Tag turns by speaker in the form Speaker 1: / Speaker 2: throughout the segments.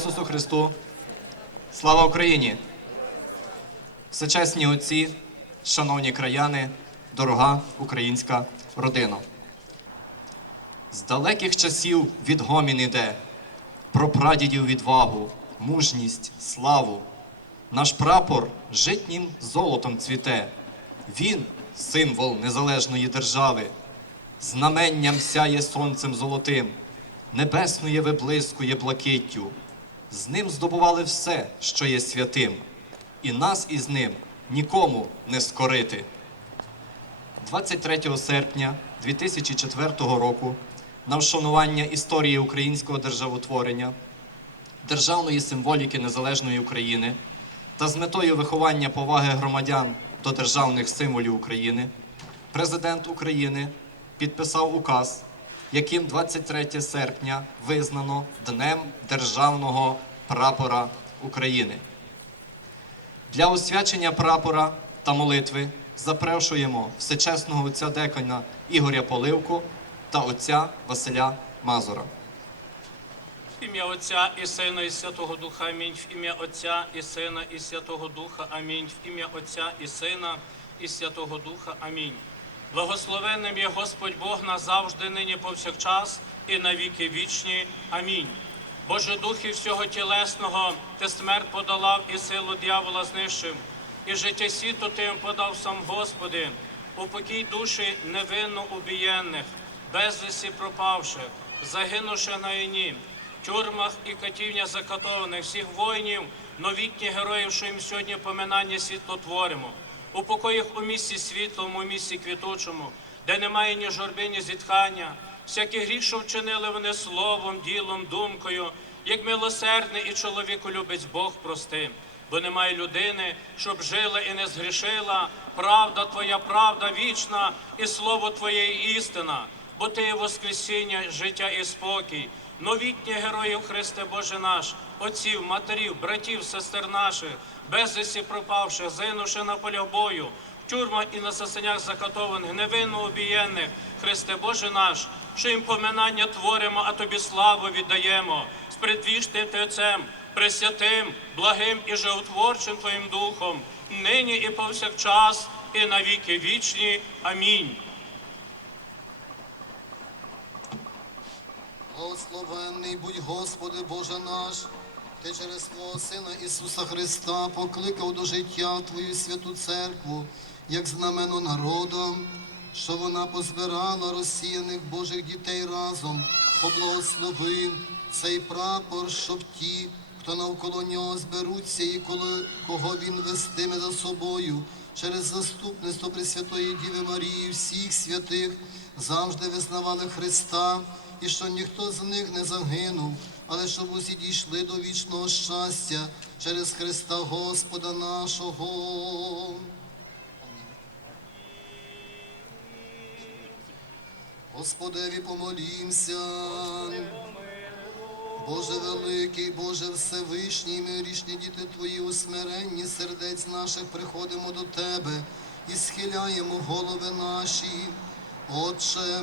Speaker 1: Ісусу Христу! Слава Україні! Всечесні отці, шановні краяни, дорога українська родина. З далеких часів відгомін іде про прадідів відвагу, мужність, славу. Наш прапор житнім золотом цвіте. Він символ незалежної держави, знаменням сяє сонцем золотим, небесної виблискує блакиттю. З ним здобували все, що є святим, і нас із ним нікому не скорити. 23 серпня 2004 року на вшанування історії українського державотворення, державної символіки незалежної України та з метою виховання поваги громадян до державних символів України, президент України підписав указ, яким 23 серпня визнано Днем Державного прапора України. Для освячення прапора та молитви запрошуємо всечесного отця декана Ігоря Поливку та отця Василя Мазура.
Speaker 2: В ім'я Отця і Сина, і Святого Духа Амінь. В ім'я Отця і Сина, і Святого Духа Амінь. В ім'я Отця і Сина, і Святого Духа Амінь. Благословенним є Господь Бог назавжди, нині повсякчас і на віки вічні. Амінь. Боже Духи всього тілесного, ти смерть подолав і силу дьявола знищив, і життя світу ти їм подав сам Господи, упокій душі невинно убієнних, безвісті пропавших, загинувши на війні, тюрмах і катівня закатованих, всіх воїнів, новітніх героїв, що їм сьогодні поминання світло творимо. Упокой їх у місці світлому, у місці квітучому, де немає ні журби, ні зітхання, всякий гріх, вчинили вони словом, ділом, думкою, як милосердний і чоловіку любить Бог простим. Бо немає людини, щоб жила і не згрішила. Правда Твоя, правда вічна, і слово Твоє істина, бо Ти є Воскресіння, життя і спокій. Новітні героїв Христе Боже наш, отців, матерів, братів, сестер наших, безвісті пропавших, загинувши на полях бою, в тюрмах і на засенях закатованих, невинно обієнних, Христе Боже наш, що їм поминання творимо, а Тобі славу віддаємо з предвічним Отцем, пресвятим, благим і животворчим Твоїм Духом, нині і повсякчас, і на віки вічні. Амінь.
Speaker 3: Благословенний будь Господи Боже наш, Ти через Твого Сина Ісуса Христа покликав до життя Твою святу церкву, як знамено народом, що вона позбирала розсіяних Божих дітей разом, поблагослови цей прапор, щоб ті, хто навколо нього зберуться, і коли кого він вестиме за собою, через заступництво Пресвятої Діви Марії, всіх святих, завжди визнавали Христа, і що ніхто з них не загинув, але щоб усі дійшли до вічного щастя через Христа Господа нашого. Господеві помолімся. Боже великий, Боже Всевишній, ми грішні діти Твої у смиренні сердець наших приходимо до Тебе і схиляємо голови наші. Отче,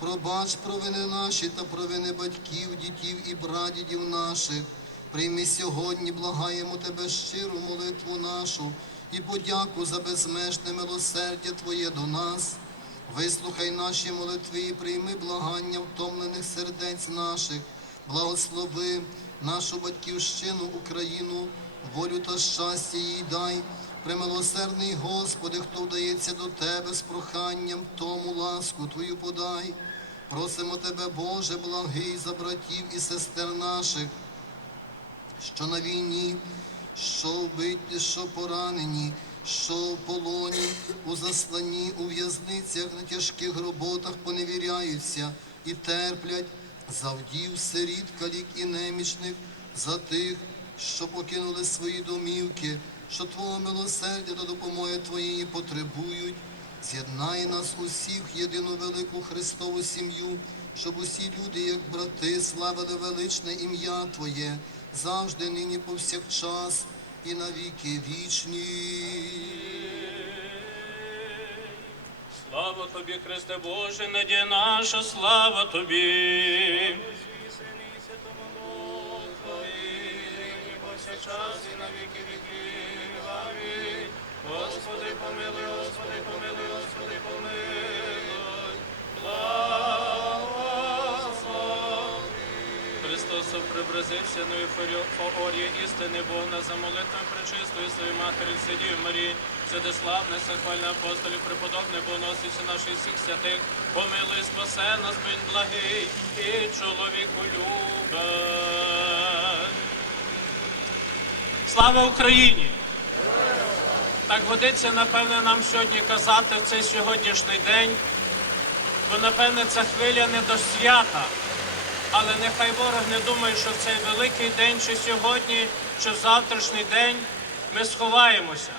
Speaker 3: пробач провини наші та провини батьків, дітів і прадідів наших. Прийми сьогодні, благаємо Тебе щиру молитву нашу і подяку за безмежне милосердя Твоє до нас. Вислухай наші молитви і прийми благання втомлених сердець наших. Благослови нашу батьківщину, Україну, волю та щастя їй дай. Премилосердний Господи, хто вдається до Тебе з проханням, тому ласку Твою подай. Просимо Тебе, Боже, благий за братів і сестер наших, що на війні, що вбиті, що поранені, що в полоні, у засланні, у в'язницях, на тяжких роботах поневіряються і терплять за вдів, сиріт, калік і немічних, за тих, що покинули свої домівки, що Твого милосердя та допомоги Твоєї потребують. З'єднай нас усіх в єдину велику Христову сім'ю, щоб усі люди, як брати, славили величне ім'я Твоє, завжди, нині, повсякчас і на віки вічні.
Speaker 2: Слава тобі, Христе Боже, надія наша, слава тобі. час і на віки віків. Амінь. Господи, помилуй, Господи, помилуй, Господи, помилуй. Благослови. Христос преобразився на фаорії істини Бога за молитвами пречистої своєї матері Сидів Марії, Святославне, Сахвальне апостолів, преподобне, боносиці наших всіх святих, помилуй, спасе нас, будь благий і чоловіку любе. Слава Україні! Так годиться, напевне, нам сьогодні казати в цей сьогоднішній день, бо, напевне, ця хвиля не до свята. Але нехай ворог не думає, що в цей великий день, чи сьогодні, чи в завтрашній день ми сховаємося.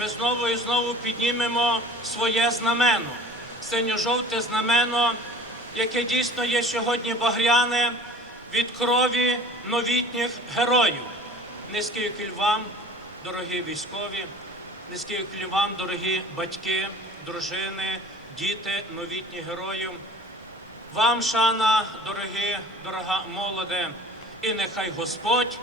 Speaker 2: Ми знову і знову піднімемо своє знамено, синьо-жовте знамено, яке дійсно є сьогодні багряне від крові новітніх героїв. Низький уклін вам, дорогі військові, низький уклін вам, дорогі батьки, дружини, діти новітніх героїв. Вам, шана, дорогі, дорога молоде, і нехай Господь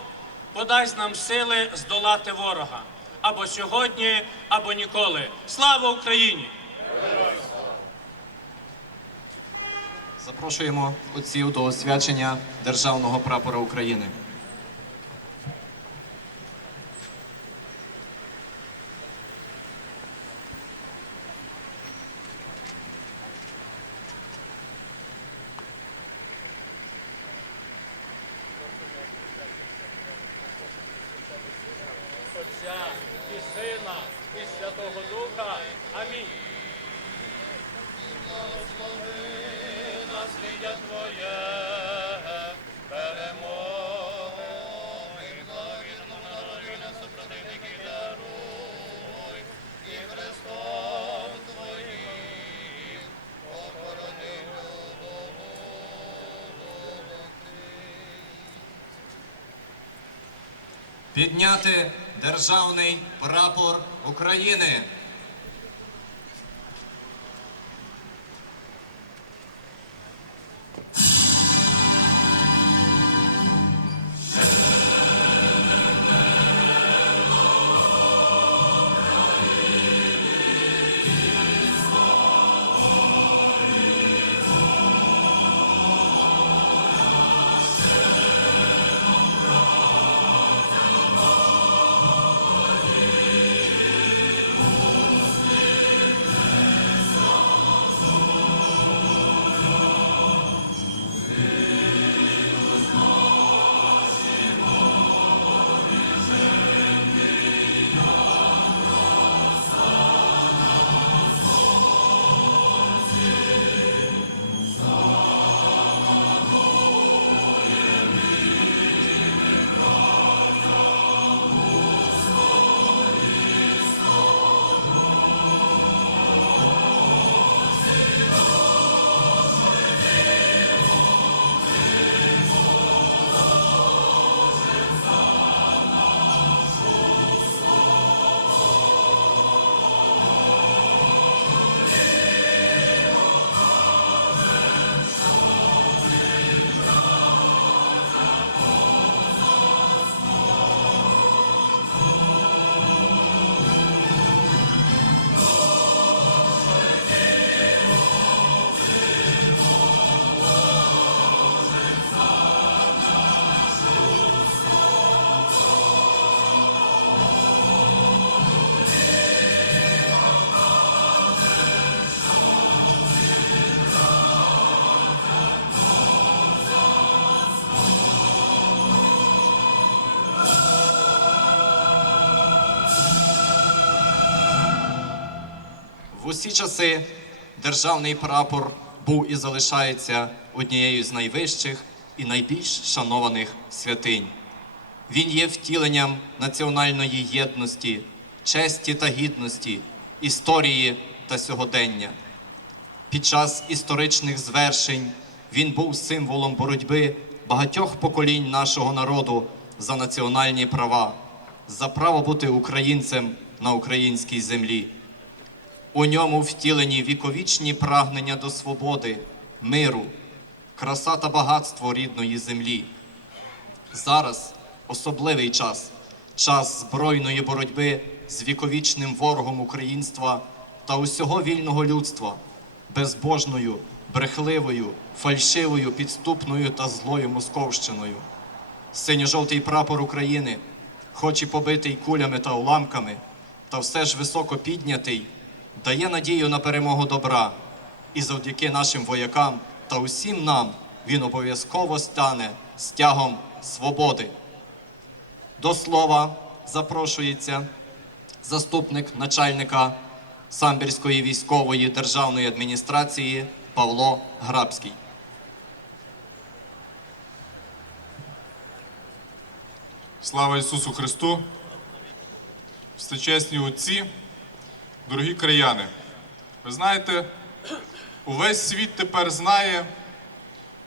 Speaker 2: подасть нам сили здолати ворога або сьогодні, або ніколи. Слава Україні!
Speaker 1: Запрошуємо отців до освячення Державного прапора України.
Speaker 2: Отця і Сина, і Святого Духа. Амінь. Наслідя Твоє, перемоги, благовірно народження супротивників даруй, і Христом Твоїм любову.
Speaker 1: Підняти державний прапор України. Усі часи державний прапор був і залишається однією з найвищих і найбільш шанованих святинь. Він є втіленням національної єдності, честі та гідності, історії та сьогодення. Під час історичних звершень він був символом боротьби багатьох поколінь нашого народу за національні права, за право бути українцем на українській землі. У ньому втілені віковічні прагнення до свободи, миру, краса та багатство рідної землі. Зараз особливий час, час збройної боротьби з віковічним ворогом українства та усього вільного людства, безбожною, брехливою, фальшивою, підступною та злою московщиною. Синьо-жовтий прапор України, хоч і побитий кулями та уламками, та все ж високо піднятий, дає надію на перемогу добра. І завдяки нашим воякам та усім нам він обов'язково стане стягом свободи. До слова запрошується заступник начальника Самбірської військової державної адміністрації Павло Грабський.
Speaker 4: Слава Ісусу Христу! Всечесні отці, дорогі краяни, ви знаєте, увесь світ тепер знає,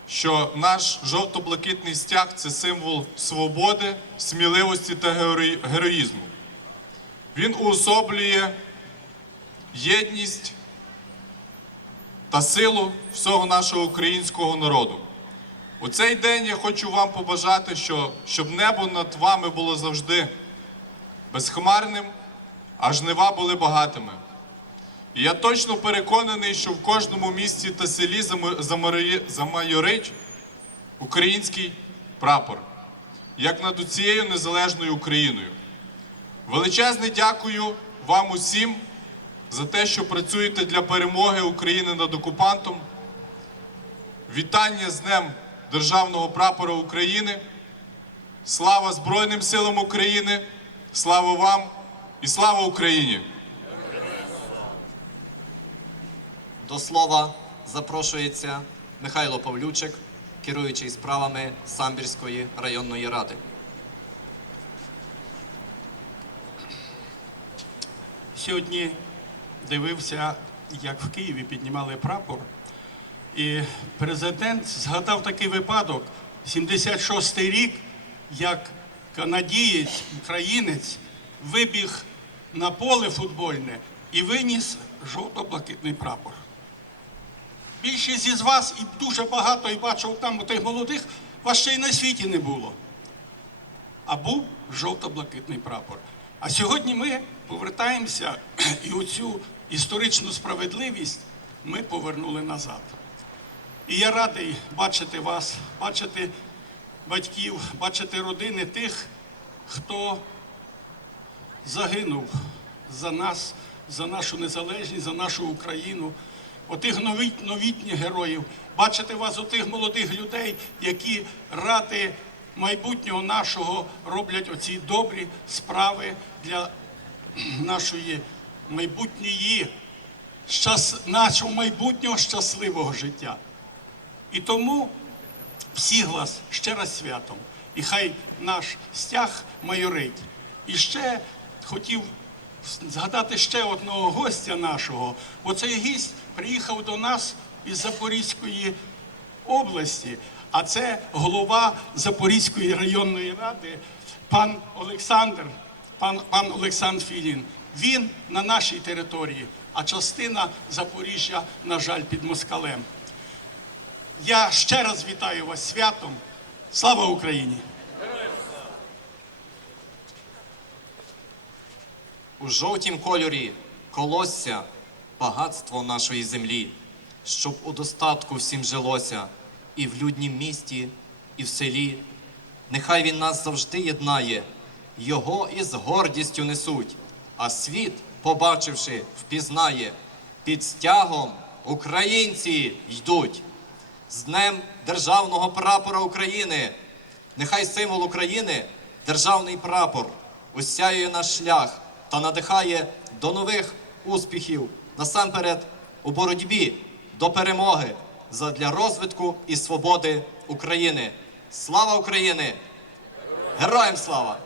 Speaker 4: що наш жовто-блакитний стяг це символ свободи, сміливості та героїзму. Він уособлює єдність та силу всього нашого українського народу. У цей день я хочу вам побажати, що, щоб небо над вами було завжди безхмарним, а жнива були багатими. І я точно переконаний, що в кожному місті та селі замайорить український прапор, як над усією незалежною Україною. Величезне дякую вам усім за те, що працюєте для перемоги України над окупантом. Вітання з Днем Державного прапора України. Слава Збройним силам України! Слава вам і слава Україні!
Speaker 1: До слова запрошується Михайло Павлючик, керуючий справами Самбірської районної ради.
Speaker 5: Сьогодні дивився, як в Києві піднімали прапор, і президент згадав такий випадок: 76-й рік, як канадієць, українець вибіг на поле футбольне і виніс жовто-блакитний прапор. Більшість із вас і дуже багато, і бачив там у тих молодих, вас ще й на світі не було а був жовто-блакитний прапор. А сьогодні ми повертаємося і оцю історичну справедливість ми повернули назад. І я радий бачити вас, бачити батьків, бачити родини тих, хто загинув за нас, за нашу незалежність, за нашу Україну, отих новіт, новітніх героїв, бачити вас, отих молодих людей, які ради майбутнього нашого роблять оці добрі справи для нашої майбутньої, щас, нашого майбутнього щасливого життя. І тому всіх вас ще раз святом. І хай наш стяг майорить. І ще хотів згадати ще одного гостя нашого, бо цей гість приїхав до нас із Запорізької області, а це голова Запорізької районної ради, пан Олександр, пан, пан Олександр Філін. Він на нашій території, а частина Запоріжжя, на жаль, під москалем. Я ще раз вітаю вас святом. Слава Україні!
Speaker 1: У жовтім кольорі колосся багатство нашої землі, щоб у достатку всім жилося і в люднім місті, і в селі. Нехай він нас завжди єднає, його із гордістю несуть, а світ, побачивши, впізнає, під стягом українці йдуть. З Днем Державного прапора України. Нехай символ України, державний прапор, осяює наш шлях та надихає до нових успіхів насамперед у боротьбі до перемоги задля розвитку і свободи України. Слава Україні! Героям слава!